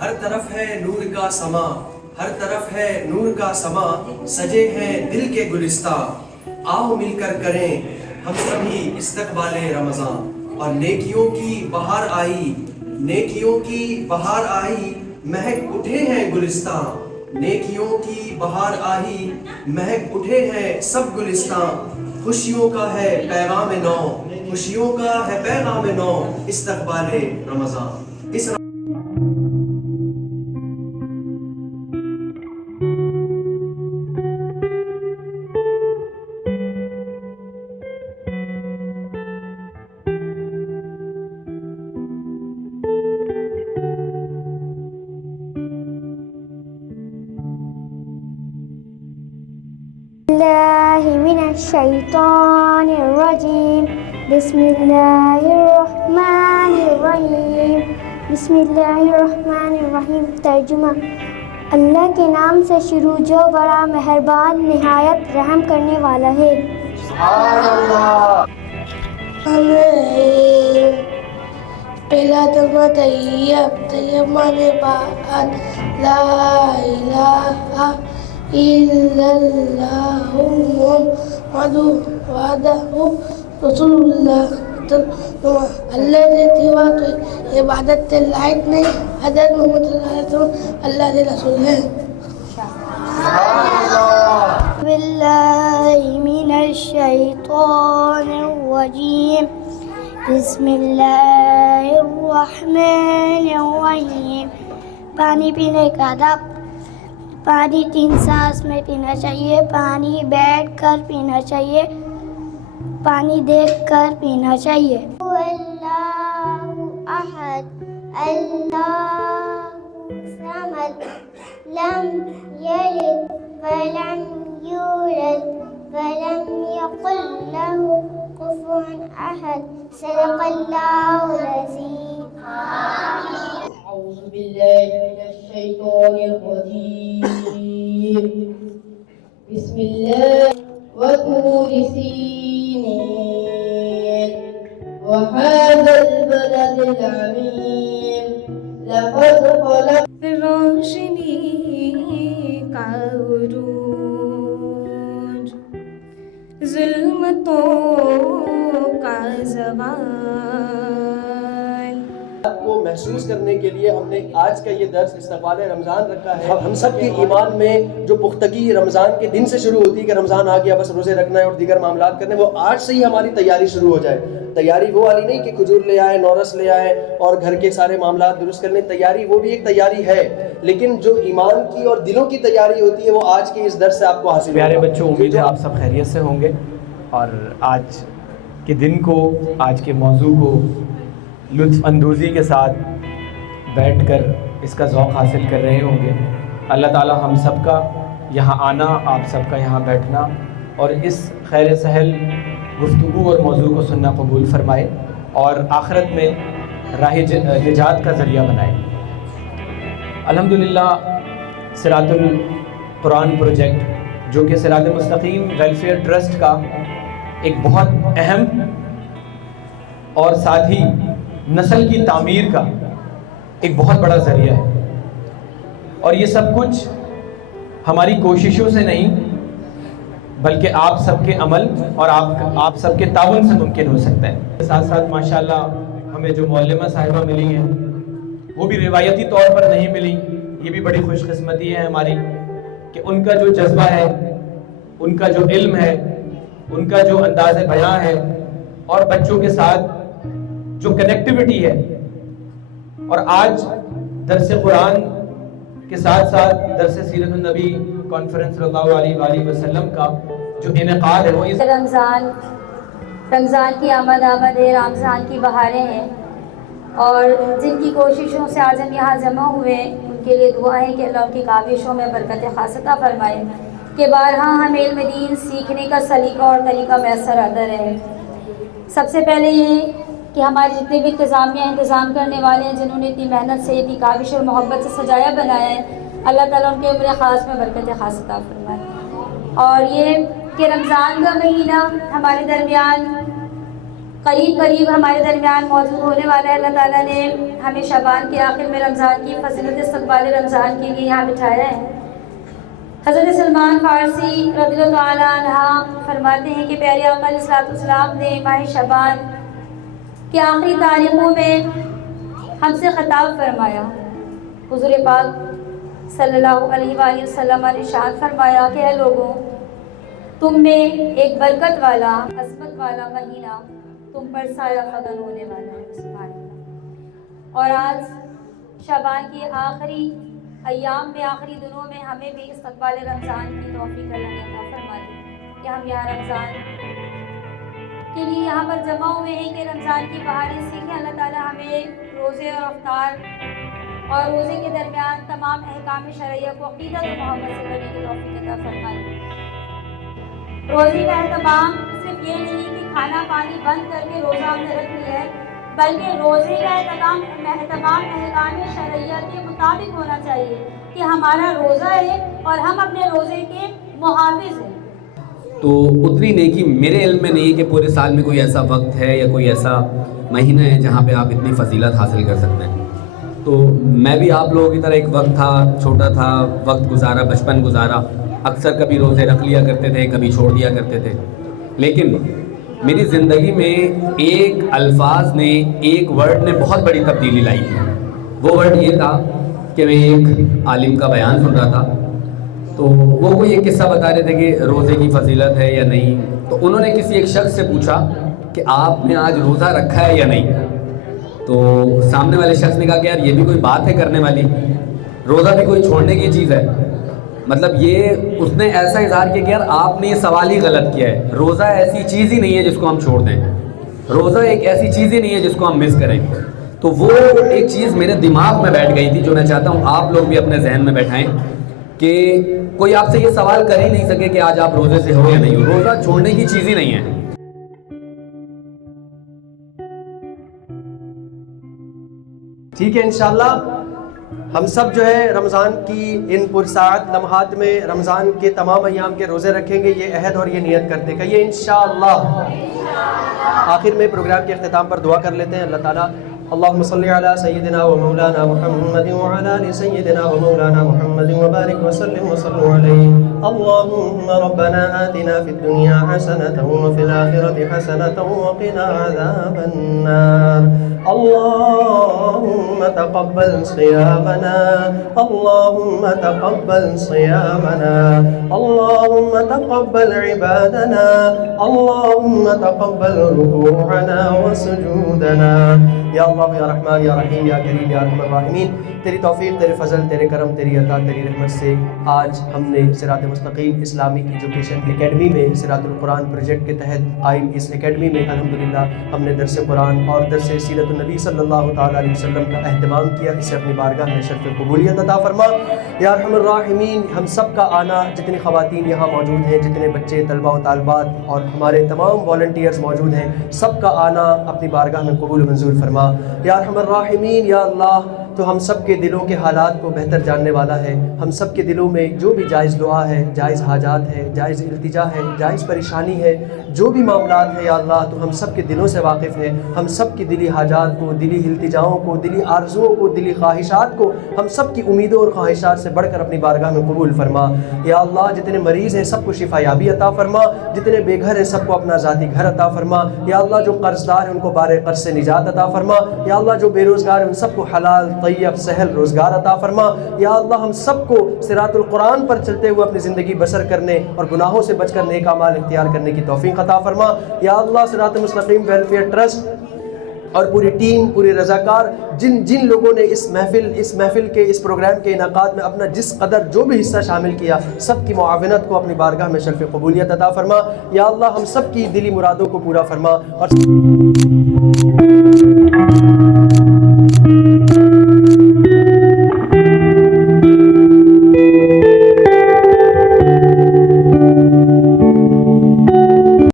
ہر طرف ہے نور کا سما، ہر طرف ہے نور کا سما، سجے ہیں دل کے گلستان، آؤ مل کر کریں ہم سبھی استقبال رمضان۔ اور نیکیوں کی بہار آئی، نیکیوں کی بہار آئی، مہک اٹھے ہیں گلستان، نیکیوں کی بہار آئی، مہک اٹھے ہیں سب گلستان۔ خوشیوں کا ہے پیغام نو، خوشیوں کا ہے پیغام نو، استقبال رمضان۔ اس الله من الشيطان الرجيم بسم الله الرحمن الرحيم بسم الله الرحمن الرحيم۔ ترجمہ: اللہ کے نام سے شروع جو بڑا مہربان نہایت رحم کرنے والا ہے۔ سبحان اللہ۔ پہلا ترجمہ طیب معنی بعد لا الہ الا اللہ محمد وحدہ رسول اللہ۔ اللہ کے سوا کوئی عبادت کے لائق نہیں، حضرت محمد صلی اللہ علیہ وسلم اللہ کے رسول ہیں۔ باللہ من الشیطان الرجیم بسم اللہ الرحمن الرحیم۔ پانی پینے کا ادب: پانی 3 سانس میں پینا چاہیے، پانی بیٹھ کر پینا چاہیے، پانی دیکھ کر پینا چاہیے۔ اللہ احد اللہ صمد لم یلد ولم یولد ولم یقل له کفوا احد۔ صدق اللہ العظیم۔ أعوذ بالله من الشيطان الرجيم بسم الله وطور سينين وهذا البلد العميم لقد خلق روشنی کا عروج، ظلمتوں کا زوال۔ کو محسوس کرنے کے لیے ہم نے آج کا یہ درس استقبال رمضان رکھا ہے۔ ہم سب کے ایمان میں جو پختگی رمضان کے دن سے شروع ہوتی ہے کہ رمضان آ گیا بس روزے رکھنا ہے اور دیگر معاملات کرنے، وہ آج سے ہی ہماری تیاری شروع ہو جائے۔ تیاری وہ والی نہیں کہ کھجور لے آئے، نورس لے آئے اور گھر کے سارے معاملات درست کرنے، تیاری وہ بھی ایک تیاری ہے، لیکن جو ایمان کی اور دلوں کی تیاری ہوتی ہے وہ آج کے اس درس سے آپ کو حاصل ہوگی۔ پیارے بچوں، امید ہے آپ سب خیریت سے ہوں گے اور آج کے دن کو، آج کے موضوع کو لطف اندوزی کے ساتھ بیٹھ کر اس کا ذوق حاصل کر رہے ہوں گے۔ اللہ تعالی ہم سب کا یہاں آنا، آپ سب کا یہاں بیٹھنا اور اس خیر سہل گفتگو اور موضوع کو سننا قبول فرمائے اور آخرت میں راہ نجات کا ذریعہ بنائے۔ الحمدللہ صراط القرآن پروجیکٹ، جو کہ صراط مستقیم ویلفیئر ٹرسٹ کا ایک بہت اہم اور ساتھ ہی نسل کی تعمیر کا ایک بہت بڑا ذریعہ ہے، اور یہ سب کچھ ہماری کوششوں سے نہیں بلکہ آپ سب کے عمل اور آپ سب کے تعاون سے ممکن ہو سکتا ہے۔ ساتھ ساتھ ماشاءاللہ ہمیں جو معلمہ صاحبہ ملی ہیں وہ بھی روایتی طور پر نہیں ملی، یہ بھی بڑی خوش قسمتی ہے ہماری کہ ان کا جو جذبہ ہے، ان کا جو علم ہے، ان کا جو انداز بیان ہے اور بچوں کے ساتھ جو کنیکٹیوٹی ہے، اور آج درس قرآن کے ساتھ ساتھ درس سیرت النبی کانفرنس صلی اللہ علیہ وآلہ وسلم کا جو انعقاد ہے وہ اس رمضان کی آمد ہے، رمضان کی بہاریں ہیں، اور جن کی کوششوں سے آج ہم یہاں جمع ہوئے ہیں ان کے لیے دعا ہے کہ اللہ ان کی کاوشوں میں برکت خاص عطا فرمائے، کہ بارہا ہمیں علم دین سیکھنے کا سلیقہ اور طریقہ میسر آتا رہے۔ سب سے پہلے یہ کہ ہمارے جتنے بھی انتظام کرنے والے ہیں، جنہوں نے اتنی محنت سے، اتنی کاوش اور محبت سے سجایا بنایا ہے، اللہ تعالیٰ ان کے عمر خاص میں برکت خاص عطا فرمائے۔ اور یہ کہ رمضان کا مہینہ ہمارے درمیان قریب ہمارے درمیان موجود ہونے والا ہے، اللہ تعالیٰ نے ہمیں شعبان کے آخر میں رمضان کی فضیلت استقبال رمضان کے لیے یہاں بٹھایا ہے۔ حضرت سلمان فارسی رضی اللہ تعالیٰ عنہ فرماتے ہیں کہ پیارے آقا علیہ الصلوۃ والسلام نے ماہ شعبان کے آخری تاریخوں میں ہم سے خطاب فرمایا۔ حضور پاک صلی اللہ علیہ وآلہ وسلم نے ارشاد فرمایا کہ اے لوگوں، تم میں ایک برکت والا عظمت والا مہینہ تم پر سایہ فگن ہونے والا ہے۔ سبحان اللہ۔ اور آج شعبان کی آخری ایام میں، آخری دنوں میں ہمیں بھی استقبال رمضان کی توفیق اللہ نے عطا فرما دی کہ ہم یہاں رمضان کے لیے یہاں پر جمع ہوئے ہیں کہ رمضان کی بہاریں سیکھیں۔ اللہ تعالیٰ ہمیں روزے اور افطار اور روزے کے درمیان تمام احکام شرعیہ کو عقیدت و محبت سے کرنے کی توفیق عطا فرمائے۔ روزے کا اہتمام صرف یہ نہیں کہ کھانا پانی بند کر کے روزہ ہم نے رکھ لیا ہے، بلکہ روزے کا اہتمام احکام شرعیہ کے مطابق ہونا چاہیے کہ ہمارا روزہ ہے اور ہم اپنے روزے کے محافظ ہیں۔ تو اتنی نیکی میرے علم میں نہیں ہے کہ پورے سال میں کوئی ایسا وقت ہے یا کوئی ایسا مہینہ ہے جہاں پہ آپ اتنی فضیلت حاصل کر سکتے ہیں۔ تو میں بھی آپ لوگوں کی طرح ایک وقت تھا، چھوٹا تھا، وقت گزارا، بچپن گزارا، اکثر کبھی روزے رکھ لیا کرتے تھے، کبھی چھوڑ دیا کرتے تھے، لیکن میری زندگی میں ایک الفاظ نے، ایک ورڈ نے بہت بڑی تبدیلی لائی تھی۔ وہ ورڈ یہ تھا کہ میں ایک عالم کا بیان سن رہا تھا، تو وہ کوئی ایک قصہ بتا رہے تھے کہ روزے کی فضیلت ہے یا نہیں۔ تو انہوں نے کسی ایک شخص سے پوچھا کہ آپ نے آج روزہ رکھا ہے یا نہیں؟ تو سامنے والے شخص نے کہا کہ یار یہ بھی کوئی بات ہے کرنے والی، روزہ بھی کوئی چھوڑنے کی چیز ہے؟ مطلب یہ اس نے ایسا اظہار کیا کہ یار آپ نے یہ سوال ہی غلط کیا ہے، روزہ ایسی چیز ہی نہیں ہے جس کو ہم چھوڑ دیں، روزہ ایک ایسی چیز ہی نہیں ہے جس کو ہم مس کریں۔ تو وہ ایک چیز میرے دماغ میں بیٹھ گئی تھی جو میں چاہتا ہوں آپ لوگ بھی اپنے ذہن میں بیٹھائیں کہ کوئی آپ سے یہ سوال کر ہی نہیں سکے کہ آج آپ روزے سے ہو یا نہیں ہو، روزہ چھوڑنے کی چیز ہی نہیں ہے۔ ٹھیک ہے، انشاءاللہ ہم سب جو ہے رمضان کی ان پرساعت لمحات میں رمضان کے تمام ایام کے روزے رکھیں گے، یہ عہد اور یہ نیت کرتے ہیں کہ یہ انشاءاللہ۔ آخر میں پروگرام کے اختتام پر دعا کر لیتے ہیں۔ اللہ تعالیٰ اللهم صل على سيدنا ومولانا محمد وعلى آل سيدنا ومولانا محمد وبارك وسلم وصلوا عليه اللهم ربنا آتنا في الدنيا حسنة وفي الآخرة حسنة وقنا عذاب النار اللهم تقبل صيامنا اللهم تقبل صيامنا اللهم تقبل عبادنا اللهم تقبل ركوعنا وسجودنا یا اللہ یا رحمان یا رحیم یا کریم یا ارحم الراحمین، تیری توفیق، تیرے فضل، تیرے کرم، تیری عطا، تیری رحمت سے آج ہم نے صراط مستقیم اسلامک ایجوکیشن اکیڈمی میں صراط القرآن پروجیکٹ کے تحت آئین اس اکیڈمی میں الحمدللہ ہم نے درس قرآن اور درس سیرت النبی صلی اللہ تعالیٰ علیہ وسلم کا اہتمام کیا۔ اسے اپنی بارگاہ میں شرف قبولیت عطا فرما یا ارحم الراحمین۔ ہم سب کا آنا، جتنی خواتین یہاں موجود ہیں، جتنے بچے، طلبہ و طالبات اور ہمارے تمام والنٹیئرز موجود ہیں، سب کا آنا اپنی بارگاہ میں قبول و منظور فرما یا ارحم الراحمین۔ یا اللہ تو ہم سب کے دلوں کے حالات کو بہتر جاننے والا ہے، ہم سب کے دلوں میں جو بھی جائز دعا ہے، جائز حاجات ہے، جائز التجا ہے، جائز پریشانی ہے، جو بھی معاملات ہے یا اللہ تو ہم سب کے دلوں سے واقف ہے۔ ہم سب کی دلی حاجات کو، دلی التجاؤں کو، دلی آرزوؤں کو، دلی خواہشات کو، ہم سب کی امیدوں اور خواہشات سے بڑھ کر اپنی بارگاہ میں قبول فرما یا اللہ۔ جتنے مریض ہیں سب کو شفا یابی عطا فرما، جتنے بے گھر ہیں سب کو اپنا ذاتی گھر عطا فرما یا اللہ۔ جو قرض دار ہیں ان کو بار قرض سے نجات عطا فرما یا اللہ۔ جو بے روزگار ہیں ان سب کو حلال طیب سہل روزگار عطا فرما یا اللہ۔ ہم سب کو صراط القرآن پر چلتے ہوئے اپنی زندگی بسر کرنے اور گناہوں سے بچ کر نیک اعمال اختیار کرنے کی توفیق عطا فرما یا اللہ۔ صراط مستقیم ویلفیئر ٹرسٹ اور پوری ٹیم، پورے رضاکار، جن لوگوں نے اس محفل کے، اس پروگرام کے انعقاد میں اپنا جس قدر جو بھی حصہ شامل کیا، سب کی معاونت کو اپنی بارگاہ میں شرف قبولیت عطا فرما یا اللہ۔ ہم سب کی دلی مرادوں کو پورا فرما اور